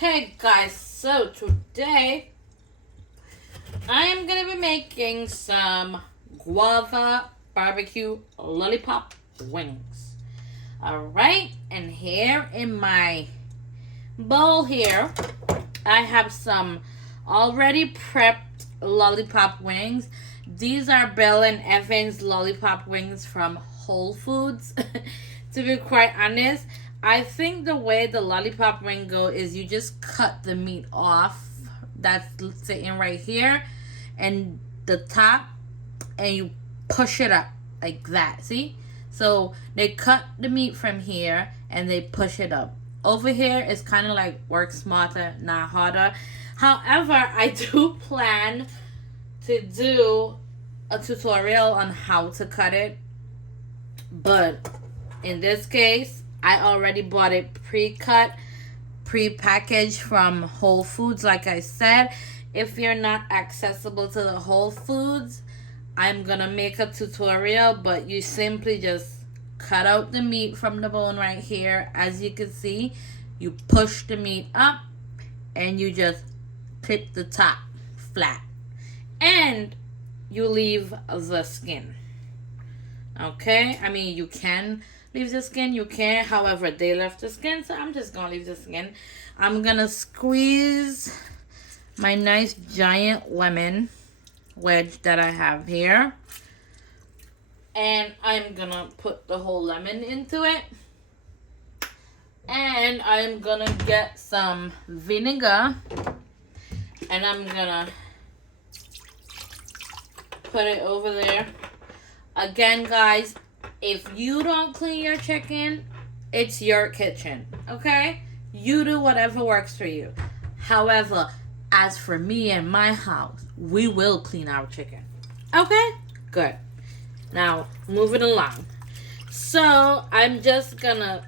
Okay, guys, so today I am gonna be making some guava barbecue lollipop wings. Alright, and here in my bowl here, I have some already prepped lollipop wings. These are Bell and Evans lollipop wings from Whole Foods. To be quite honest, I think the way the lollipop wing go is you just cut the meat off that's sitting right here and the top, and you push it up like that. See? So they cut the meat from here and they push it up. Over here is kind of like work smarter, not harder. However, I do plan to do a tutorial on how to cut it, but in this case I already bought it pre-cut, pre-packaged from Whole Foods. Like I said, if you're not accessible to the Whole Foods, I'm gonna make a tutorial, but you simply just cut out the meat from the bone right here. As you can see, you push the meat up and you just clip the top flat and you leave the skin. Okay, I mean, you can leave the skin, you can, however, they left the skin, so I'm just gonna leave the skin. I'm gonna squeeze my nice giant lemon wedge that I have here, and I'm gonna put the whole lemon into it, and I'm gonna get some vinegar, and I'm gonna put it over there. Again, guys, if you don't clean your chicken, it's your kitchen, okay? You do whatever works for you. However, as for me and my house, we will clean our chicken. Okay? Good. Now, moving along. So, I'm just gonna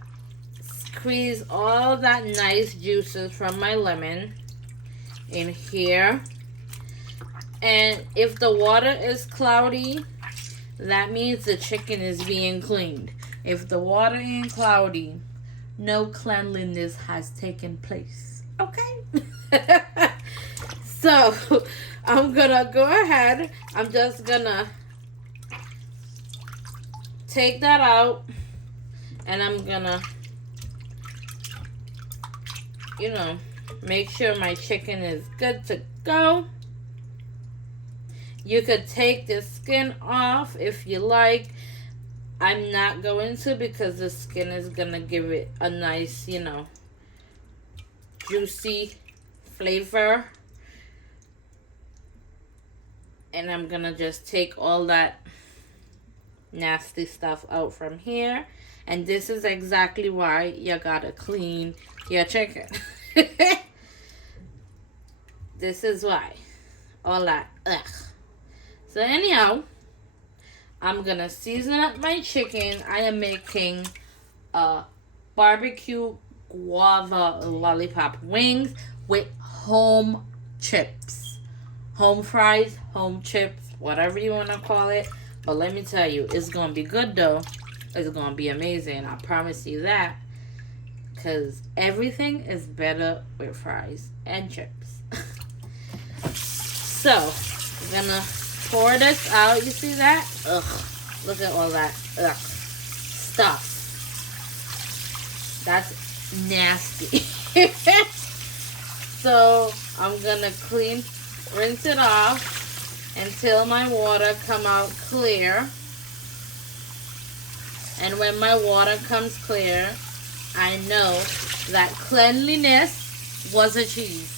squeeze all that nice juices from my lemon in here. And if the water is cloudy, that means the chicken is being cleaned. If the water ain't cloudy, no cleanliness has taken place. Okay? So, I'm gonna go ahead. I'm just gonna take that out. And I'm gonna, make sure my chicken is good to go. You could take the skin off if you like. I'm not going to, because the skin is going to give it a nice, juicy flavor. And I'm going to just take all that nasty stuff out from here. And this is exactly why you got to clean your chicken. This is why. All that. Ugh. So anyhow, I'm going to season up my chicken. I am making barbecue guava lollipop wings with home chips. Home fries, home chips, whatever you want to call it. But let me tell you, it's going to be good though. It's going to be amazing. I promise you that. Because everything is better with fries and chips. So, I'm going to pour this out. You see that? Ugh. Look at all that stuff. That's nasty. So I'm gonna rinse it off until my water come out clear. And when my water comes clear, I know that cleanliness was achieved.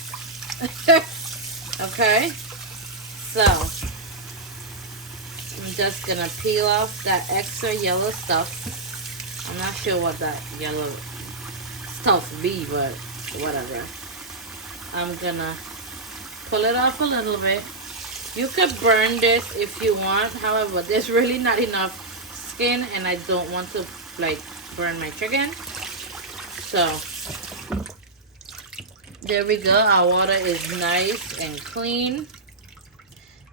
Okay? So I'm just gonna peel off that extra yellow stuff. I'm not sure what that yellow stuff be, but whatever. I'm gonna pull it off a little bit. You could burn this if you want. However, there's really not enough skin, and I don't want to burn my chicken. So there we go. Our water is nice and clean.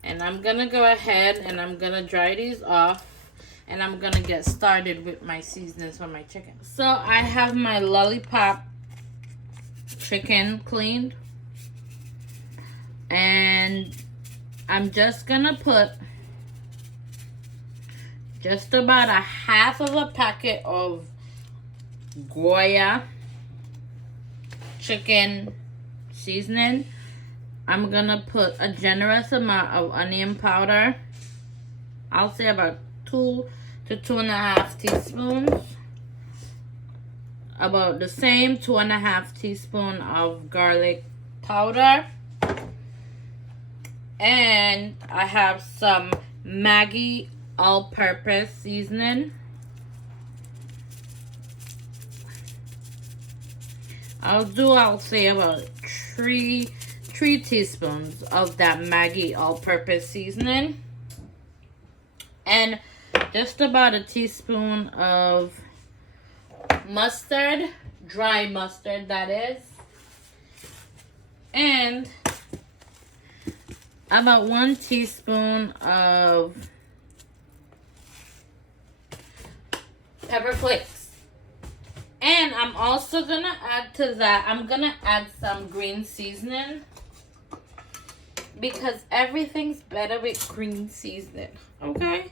And I'm going to go ahead and I'm going to dry these off. And I'm going to get started with my seasonings for my chicken. So I have my lollipop chicken cleaned. And I'm just gonna put just about a half of a packet of Goya chicken seasoning. I'm gonna put a generous amount of onion powder. I'll say about 2 to 2.5 teaspoons. About the same 2.5 teaspoons of garlic powder. And I have some Maggi all-purpose seasoning. I'll say about 3 teaspoons of that Maggi all-purpose seasoning. And just about a teaspoon of mustard, dry mustard that is. And about 1 teaspoon of pepper flakes. And I'm also gonna add to that, I'm gonna add some green seasoning, because everything's better with green seasoning, okay?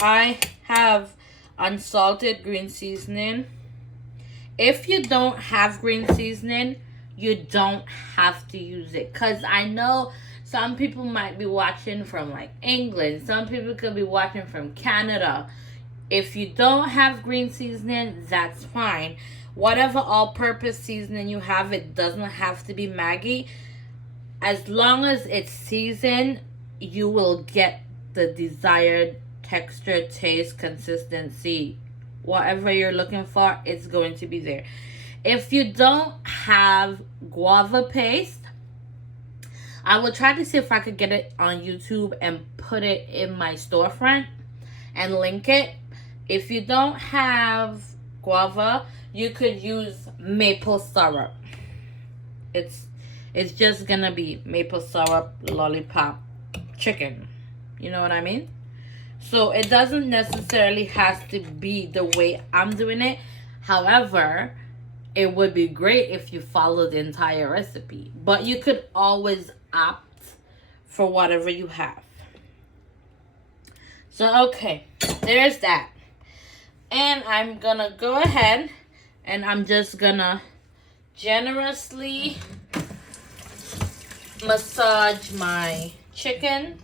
I have unsalted green seasoning. If you don't have green seasoning, you don't have to use it, because I know some people might be watching from like England. Some people could be watching from Canada. If you don't have green seasoning, that's fine. Whatever all-purpose seasoning you have, it doesn't have to be Maggi. As long as it's seasoned, you will get the desired texture, taste, consistency. Whatever you're looking for, it's going to be there. If you don't have guava paste, I will try to see if I could get it on YouTube and put it in my storefront and link it. If you don't have guava, you could use maple syrup. It's just gonna be maple syrup lollipop chicken. You know what I mean? So it doesn't necessarily have to be the way I'm doing it. However, it would be great if you follow the entire recipe. But you could always opt for whatever you have. So, okay, there's that. And I'm gonna go ahead and I'm just gonna generously massage my chicken.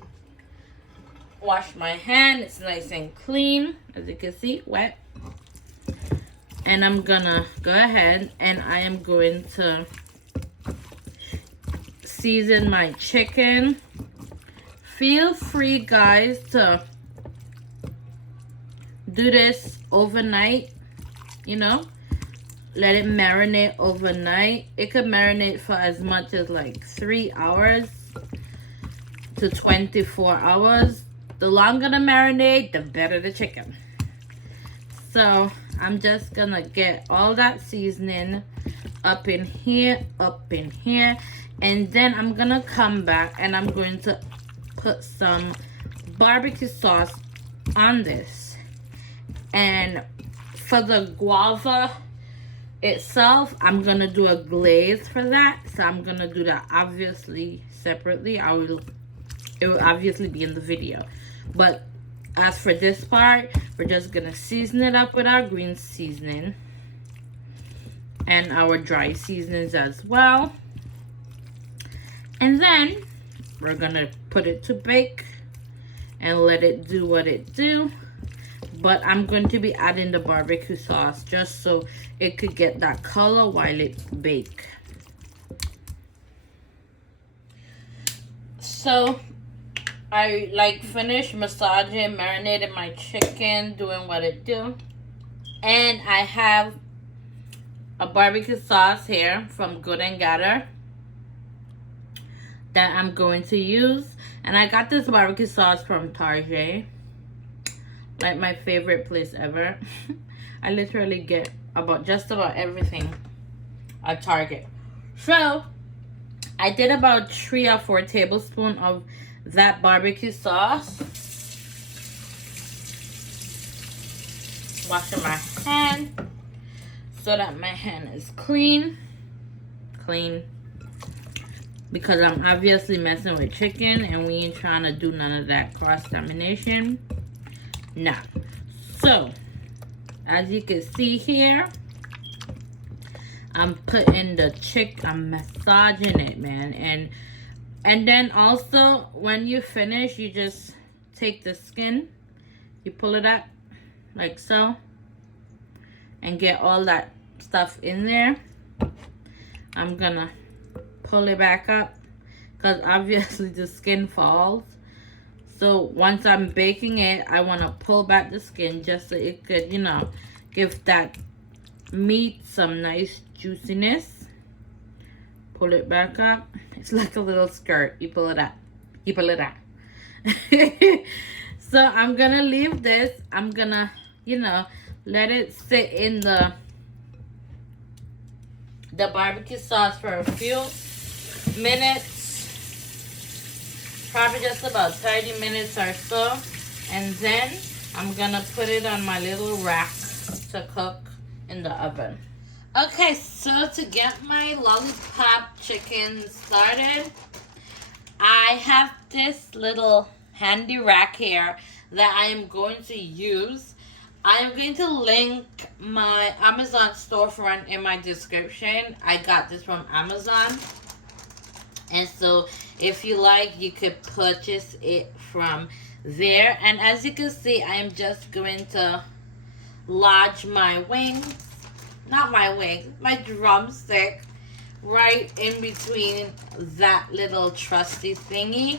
Wash my hand. It's nice and clean, as you can see, wet. And I'm gonna go ahead and I am going to season my chicken. Feel free, guys, to do this overnight, you know, let it marinate overnight. It could marinate for as much as like 3 hours to 24 hours. The longer the marinade, the better the chicken. So I'm just gonna get all that seasoning up in here, and then I'm gonna come back and I'm going to put some barbecue sauce on this. And for the guava itself, I'm gonna do a glaze for that. So I'm gonna do that obviously separately. It will obviously be in the video. But as for this part, we're just gonna season it up with our green seasoning and our dry seasonings as well. And then we're gonna put it to bake and let it do what it do. But I'm going to be adding the barbecue sauce just so it could get that color while it bakes. So I like finished massaging, marinating my chicken, doing what it do. And I have a barbecue sauce here from Good and Gather that I'm going to use. And I got this barbecue sauce from Target. Like my favorite place ever. I literally get just about everything at Target. So I did about 3 or 4 tablespoons of that barbecue sauce. Washing my hand so that my hand is clean. clean. Because I'm obviously messing with chicken and we ain't trying to do none of that cross-lamination. Nah. So, as you can see here, I'm putting the I'm massaging it, man. And then also, when you finish, you just take the skin, you pull it up like so, and get all that stuff in there. I'm gonna pull it back up because obviously the skin falls. So once I'm baking it, I want to pull back the skin just so it could, you know, give that meat some nice juiciness. Pull it back up. It's like a little skirt. You pull it up. You pull it up. So I'm gonna leave this. I'm gonna, you know, let it sit in the barbecue sauce for a few minutes. Probably just about 30 minutes or so. And then I'm gonna put it on my little rack to cook in the oven. Okay, so to get my lollipop chicken started, I have this little handy rack here that I am going to use. I am going to link my Amazon storefront in my description. I got this from Amazon. And so if you like, you could purchase it from there. And as you can see, I am just going to lodge my wings, not my wings, my drumstick right in between that little trusty thingy.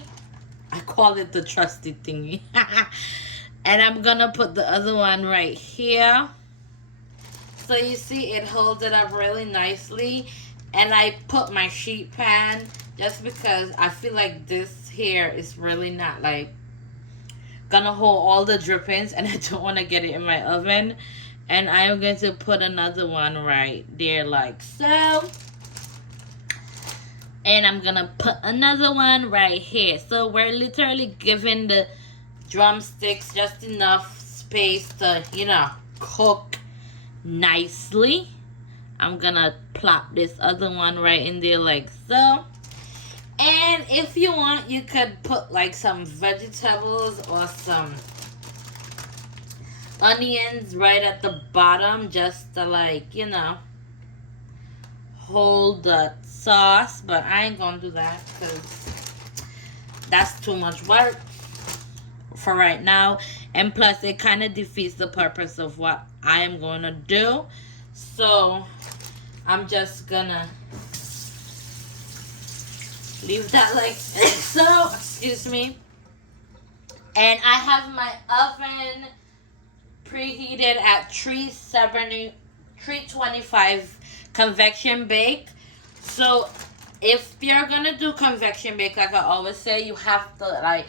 I call it the trusty thingy. And I'm gonna put the other one right here. So you see it holds it up really nicely. And I put my sheet pan just because I feel like this here is really not like gonna hold all the drippings, and I don't want to get it in my oven. And I am going to put another one right there like so. And I'm gonna put another one right here. So we're literally giving the drumsticks just enough space to, you know, cook nicely. I'm gonna plop this other one right in there like so. And if you want, you could put like some vegetables or some onions right at the bottom just to, like, you know, hold the sauce. But I ain't gonna do that because that's too much work for right now. And plus it kind of defeats the purpose of what I am gonna do. So I'm just gonna leave that like so, excuse me. And I have my oven preheated at 325 convection bake. So if you're gonna do convection bake, like I always say, you have to like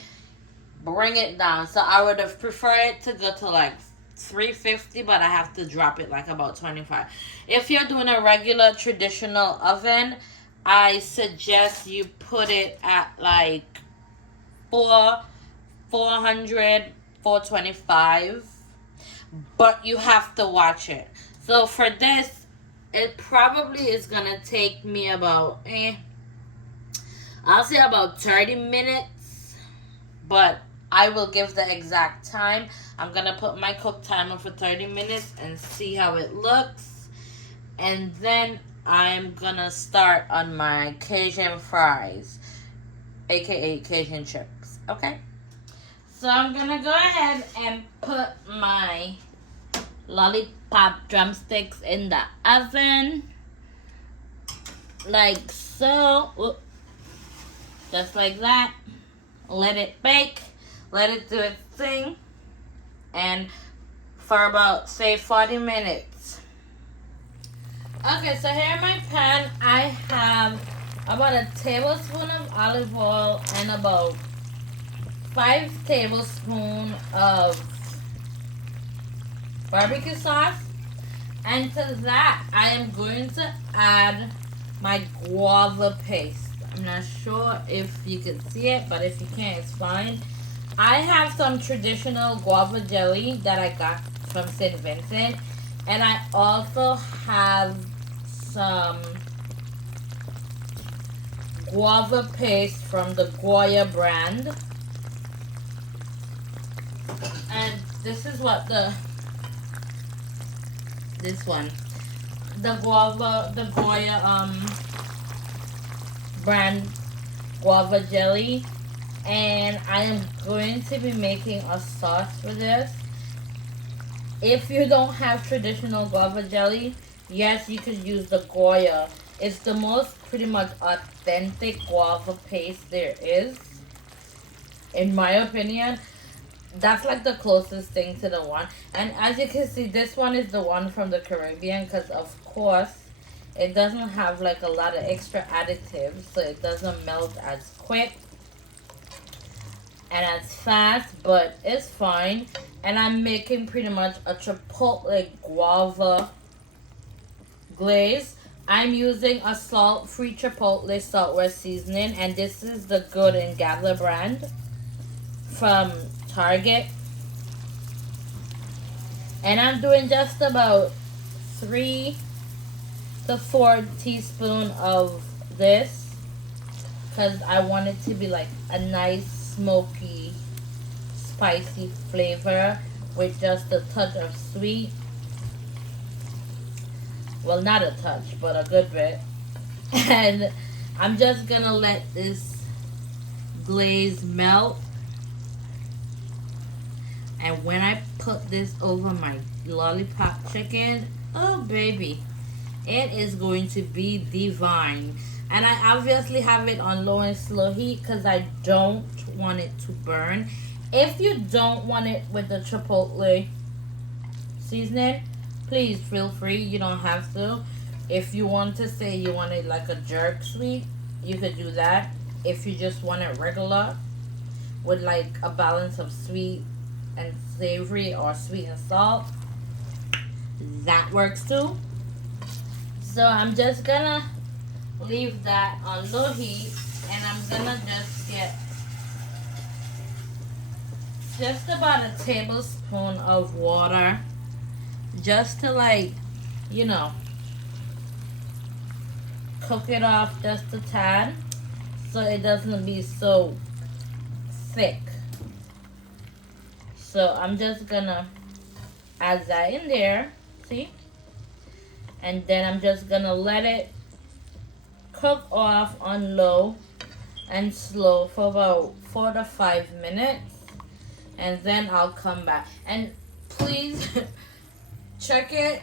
bring it down. So I would have preferred it to go to like 350, but I have to drop it like about 25. If you're doing a regular traditional oven, I suggest you put it at like 425, but you have to watch it. So for this, it probably is gonna take me about I'll say about 30 minutes, but I will give the exact time. I'm gonna put my cook timer for 30 minutes and see how it looks, and then I'm gonna start on my Cajun fries, aka Cajun chips. Okay, so I'm gonna go ahead and put my lollipop drumsticks in the oven like so. Oop. Just like that. Let it bake, let it do its thing, and for about, say, 40 minutes. Okay, so here in my pan, I have about a tablespoon of olive oil and about 5 tablespoons of barbecue sauce. And to that, I am going to add my guava paste. I'm not sure if you can see it, but if you can't, it's fine. I have some traditional guava jelly that I got from St. Vincent. And I also have some guava paste from the Goya brand. And this is what this one, the Goya brand guava jelly. And I am going to be making a sauce for this. If you don't have traditional guava jelly, yes, you could use the Goya. It's the most pretty much authentic guava paste there is, in my opinion. That's like the closest thing to the one. And as you can see, this one is the one from the Caribbean because, of course, it doesn't have like a lot of extra additives, so it doesn't melt as quick and as fast, but it's fine. And I'm making pretty much a chipotle guava glaze. I'm using a salt-free chipotle saltwater seasoning, and this is the Good and Gather brand from Target. And I'm doing just about 3 to 4 teaspoons of this because I want it to be like a nice smoky spicy flavor with just a touch of sweet. Well, not a touch, but a good bit. And I'm just gonna let this glaze melt. And when I put this over my lollipop chicken, oh baby, it is going to be divine. And I obviously have it on low and slow heat because I don't want it to burn. If you don't want it with the chipotle seasoning, please feel free. You don't have to. If you want to say you want it like a jerk sweet, you could do that. If you just want it regular with like a balance of sweet and savory or sweet and salt, that works too. So I'm just gonna leave that on low heat, and I'm gonna just get just about a tablespoon of water just to, like, you know, cook it off just a tad so it doesn't be so thick. So I'm just gonna add that in there, see? And then I'm just gonna let it cook off on low and slow for about 4 to 5 minutes, and then I'll come back. And please check it.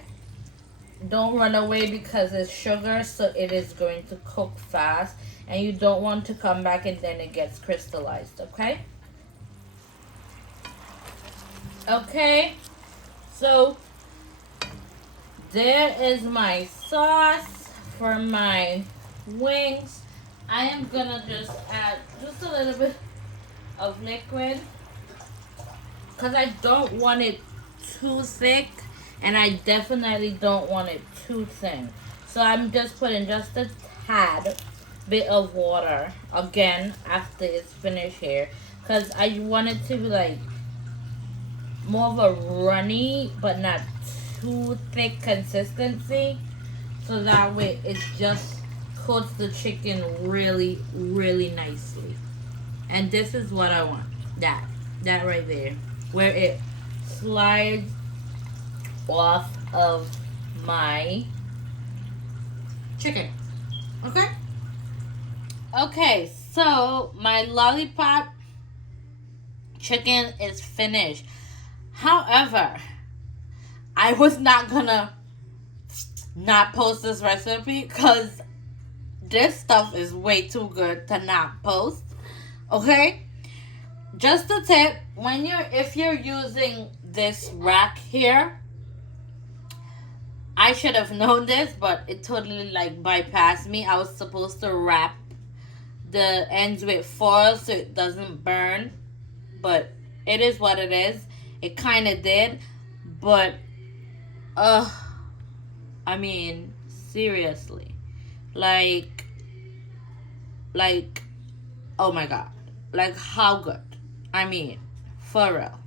Don't run away because it's sugar, so it is going to cook fast, and you don't want to come back and then it gets crystallized, okay? Okay, so there is my sauce for my wings. I am gonna just add just a little bit of liquid because I don't want it too thick, and I definitely don't want it too thin. So I'm just putting just a tad bit of water again after it's finished here, because I want it to be like more of a runny but not too thick consistency, so that way it just coats the chicken really, really nicely. And this is what I want. That right there, where it slides off of my chicken. Okay? Okay, so my lollipop chicken is finished. However, I was not gonna not post this recipe because this stuff is way too good to not post. Okay? Just a tip, if you're using this rack here, I should have known this, but it totally like bypassed me. I was supposed to wrap the ends with foil so it doesn't burn, but it is what it is. It kind of did, but I mean, seriously, like, oh my god, like how good? I mean, for real.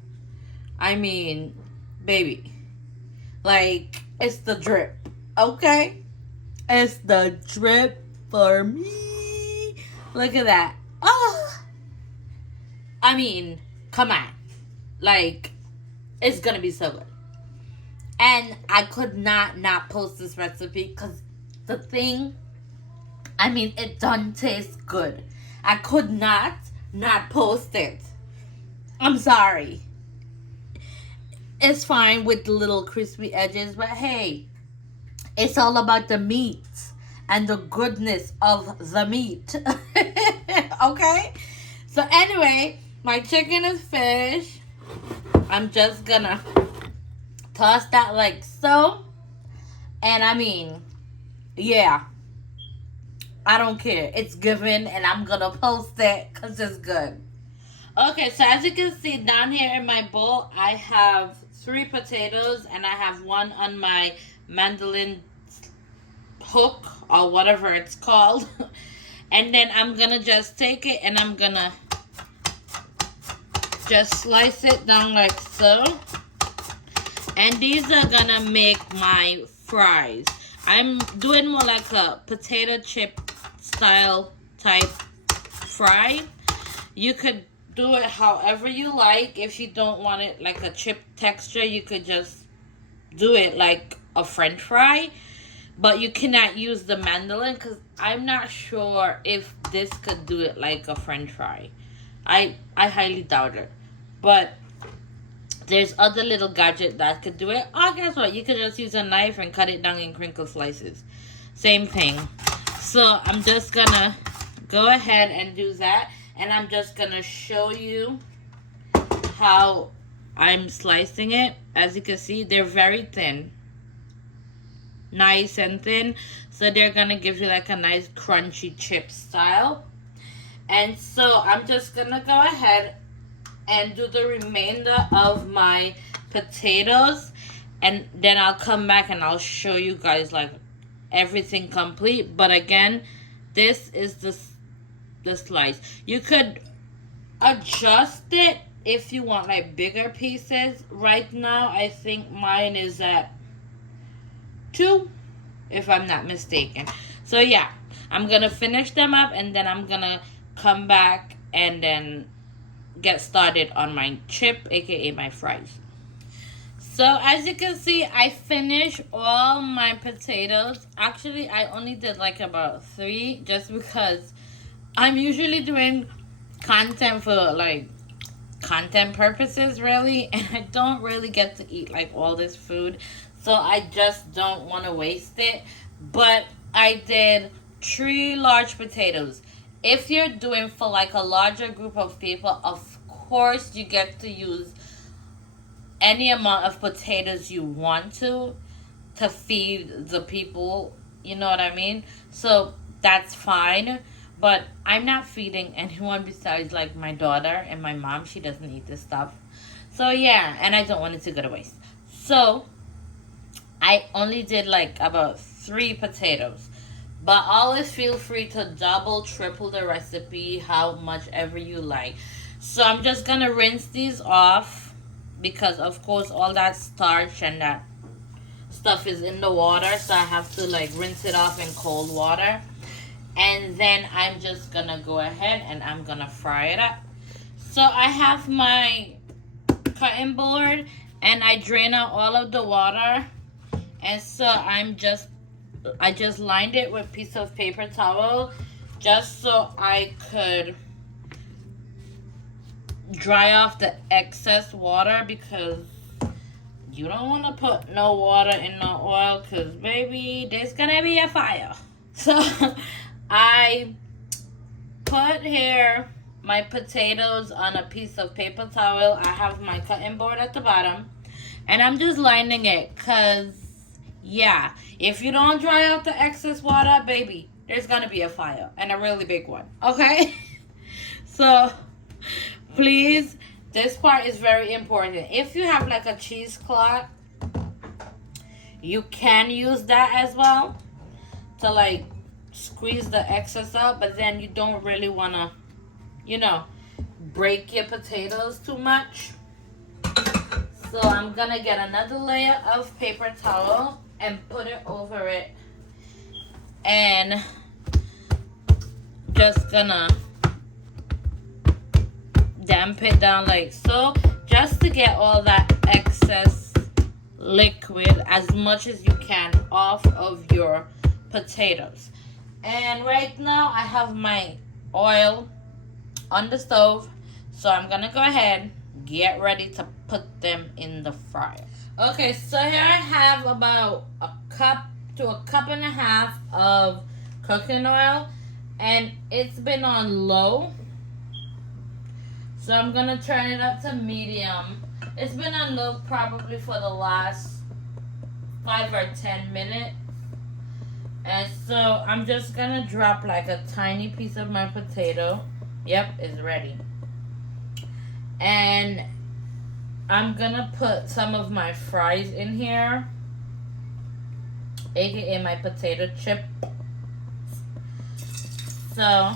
I mean, baby, like, it's the drip, okay? It's the drip for me. Look at that. Oh, I mean, come on. Like, it's gonna be so good. And I could not post this recipe because the thing, I mean, it doesn't taste good. I could not post it. I'm sorry. It's fine with the little crispy edges, but hey, it's all about the meat and the goodness of the meat. Okay? So anyway, my chicken is finished. I'm just gonna toss that like so. And I mean, yeah. I don't care. It's given and I'm gonna post it because it's good. Okay, so as you can see down here in my bowl, I have 3 potatoes and I have one on my mandolin hook or whatever it's called. And then I'm gonna just take it and I'm gonna just slice it down like so. And these are gonna make my fries. I'm doing more like a potato chip style type fry. You could do it however you like. If you don't want it like a chip texture, you could just do it like a French fry. But you cannot use the mandolin because I'm not sure if this could do it like a French fry. I highly doubt it. But there's other little gadget that could do it. Oh, guess what? You could just use a knife and cut it down in crinkle slices. Same thing. So I'm just gonna go ahead and do that. And I'm just gonna show you how I'm slicing it. As you can see, they're very thin. Nice and thin. So they're gonna give you like a nice crunchy chip style. And so I'm just gonna go ahead and do the remainder of my potatoes. And then I'll come back and I'll show you guys like everything complete. But again, this is the slice. You could adjust it if you want like bigger pieces. Right now I think mine is at 2, if I'm not mistaken. So yeah, I'm gonna finish them up and then I'm gonna come back and then get started on my chip, aka my fries. So as you can see, I finished all my potatoes. Actually, I only did like about 3 just because I'm usually doing content for like content purposes really, and I don't really get to eat like all this food, so I just don't want to waste it. But I did 3 large potatoes. If you're doing for like a larger group of people, of course you get to use any amount of potatoes you want to feed the people, you know what I mean? So that's fine. But I'm not feeding anyone besides like my daughter and my mom. She doesn't eat this stuff. So yeah, and I don't want it to go to waste. So I only did like about 3 potatoes. But always feel free to double, triple the recipe, how much ever you like. So I'm just going to rinse these off because of course all that starch and that stuff is in the water. So I have to like rinse it off in cold water. And then I'm just going to go ahead and I'm going to fry it up. So I have my cutting board and I drain out all of the water. And so I just lined it with a piece of paper towel just so I could dry off the excess water because you don't want to put no water in no oil because baby, there's going to be a fire. So I put here my potatoes on a piece of paper towel. I have my cutting board at the bottom. And I'm just lining it because, yeah, if you don't dry out the excess water, baby, there's going to be a fire. And a really big one. Okay? So, please, this part is very important. If you have like a cheesecloth, you can use that as well to like squeeze the excess out, but then you don't really want to, you know, break your potatoes too much. So I'm going to get another layer of paper towel and put it over it and just gonna damp it down like so, just to get all that excess liquid as much as you can off of your potatoes. And right now I have my oil on the stove, so I'm gonna go ahead, get ready to put them in the fryer. Okay, so here I have about a cup to a cup and a half of cooking oil, and it's been on low, so I'm gonna turn it up to medium. It's been on low probably for the last 5 or 10 minutes. And so I'm just gonna drop like a tiny piece of my potato. Yep, it's ready. And I'm gonna put some of my fries in here, aka my potato chip. So,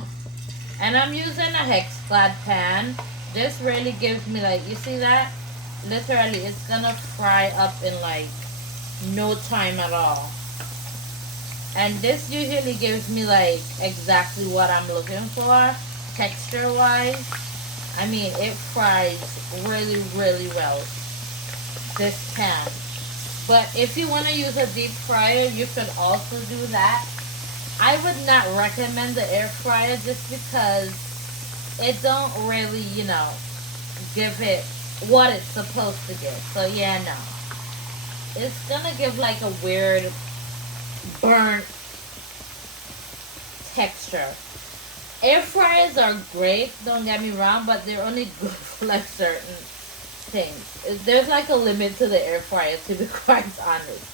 and I'm using a hex clad pan. This really gives me, like, you see that? Literally, it's gonna fry up in like no time at all. And this usually gives me like exactly what I'm looking for, texture wise. I mean, it fries really, really well, this pan. But if you want to use a deep fryer, you could also do that. I would not recommend the air fryer just because it don't really, give it what it's supposed to give. So yeah, no. It's gonna give like a weird burnt texture. Air fryers are great, don't get me wrong, but they're only good for like certain things. There's like a limit to the air fryer, to be quite honest.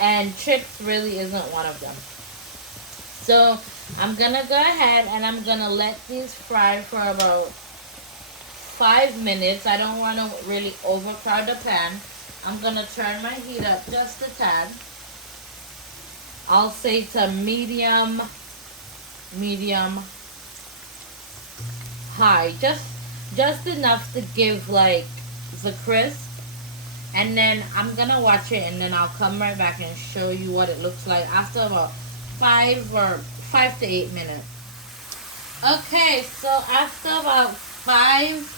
And chips really isn't one of them. So I'm gonna go ahead and I'm gonna let these fry for about 5 minutes. I don't want to really overcrowd the pan. I'm gonna turn my heat up just a tad. I'll say to medium high, just enough to give like the crisp. And then I'm gonna watch it, and then I'll come right back and show you what it looks like after about 5 to 8 minutes. Okay, so after about 5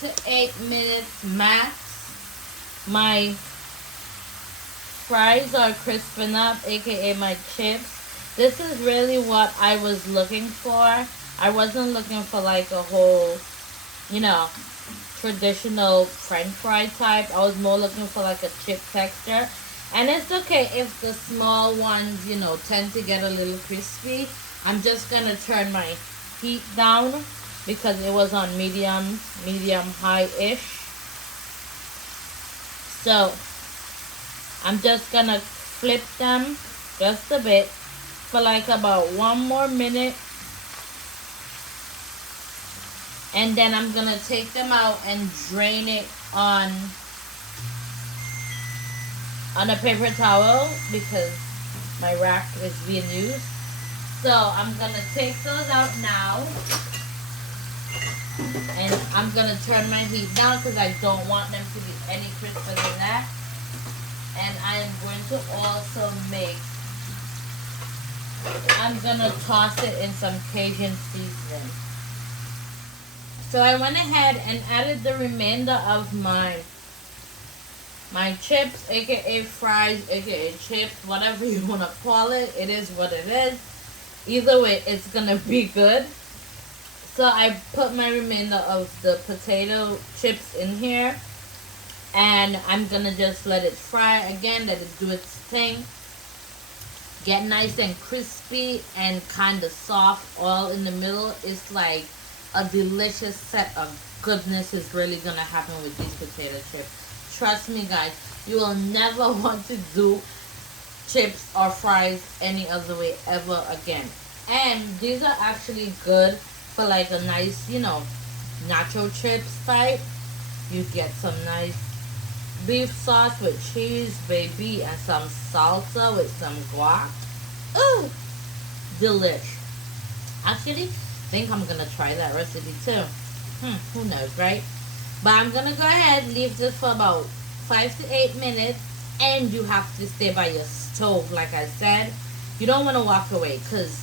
to 8 minutes max, my fries are crisping up, aka my chips. This is really what I was looking for. I wasn't looking for like a whole, traditional French fry type. I was more looking for like a chip texture. And it's okay if the small ones, tend to get a little crispy. I'm just gonna turn my heat down because it was on medium high-ish. So I'm just gonna flip them just a bit for like about 1 more minute. And then I'm gonna take them out and drain it on a paper towel because my rack is being used. So I'm gonna take those out now. And I'm gonna turn my heat down because I don't want them to be any crisper than that. And I am going to also I'm gonna toss it in some Cajun seasoning. So I went ahead and added the remainder of my chips, aka fries, aka chips, whatever you want to call it. It is what it is. Either way, it's gonna be good. So I put my remainder of the potato chips in here, and I'm gonna just let it fry again, let it do its thing, get nice and crispy and kind of soft all in the middle. It's like a delicious set of goodness is really gonna happen with these potato chips. Trust me, guys, you will never want to do chips or fries any other way ever again. And these are actually good for like a nice, nacho chips type. You get some nice beef sauce with cheese, baby, and some salsa with some guac. Ooh, delish. Actually, I think I'm gonna try that recipe too. Who knows, right? But I'm gonna go ahead, leave this for about 5 to 8 minutes, and you have to stay by your stove, like I said. You don't want to walk away because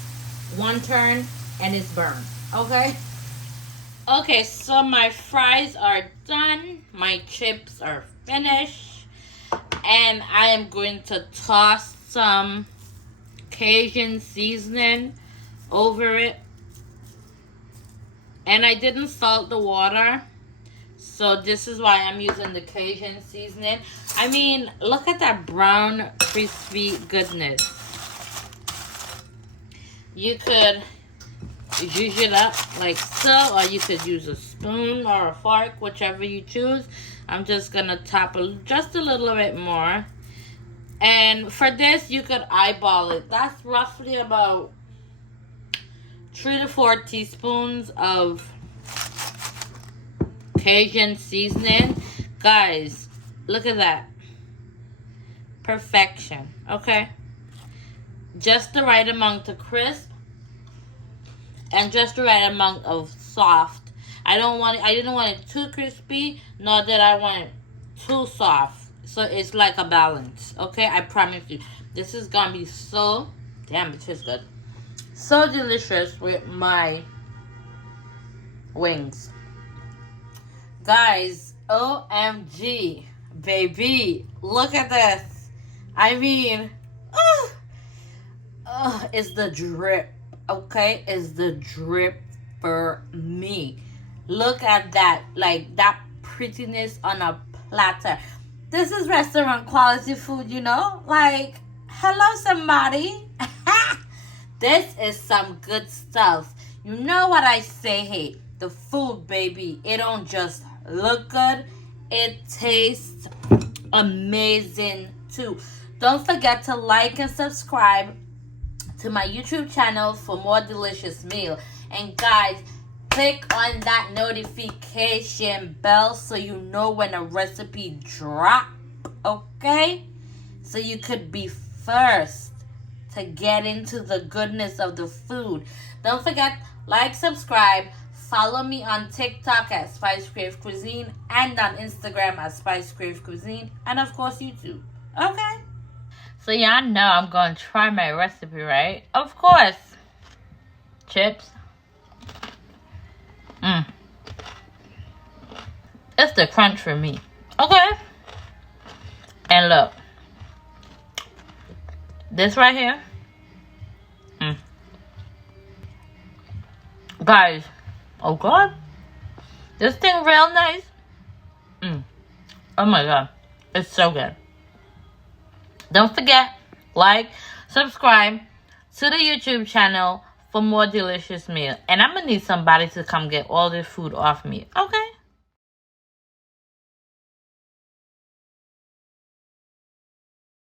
one turn and it's burned. Okay? Okay, so my fries are done. My chips are finished. And I am going to toss some Cajun seasoning over it. And I didn't salt the water. So this is why I'm using the Cajun seasoning. I mean, look at that brown, crispy goodness. You could zhuzh it up like so, or you could use a spoon or a fork, whichever you choose. I'm just gonna top just a little bit more. And for this, you could eyeball it. That's roughly about 3 to 4 teaspoons of Cajun seasoning. Guys, look at that. Perfection. Okay? Just the right amount of crisp and just the right amount of soft. I didn't want it too crispy, nor did I want it too soft. So it's like a balance. Okay? I promise you. This is gonna be so damn, it tastes good. So delicious with my wings. Guys, OMG, baby, look at this. I mean, it's the drip, okay? It's the drip for me. Look at that, like that prettiness on a platter. This is restaurant quality food, you know? Like, hello somebody. This is some good stuff. You know what I say, hey, the food, baby, it don't just look good, it tastes amazing too. Don't forget to like and subscribe to my YouTube channel for more delicious meal. And guys, click on that notification bell so you know when a recipe drop, okay? So you could be first to get into the goodness of the food. Don't forget, like, subscribe, follow me on TikTok at Spice Crave Cuisine and on Instagram at Spice Crave Cuisine, and of course YouTube. Okay? So y'all know I'm going to try my recipe, right? Of course. Chips. It's the crunch for me. Okay? And look. This right here. Guys. Oh God. This thing real nice. Oh my God. It's so good. Don't forget, like, subscribe to the YouTube channel for more delicious meal. And I'm going to need somebody to come get all this food off me. Okay?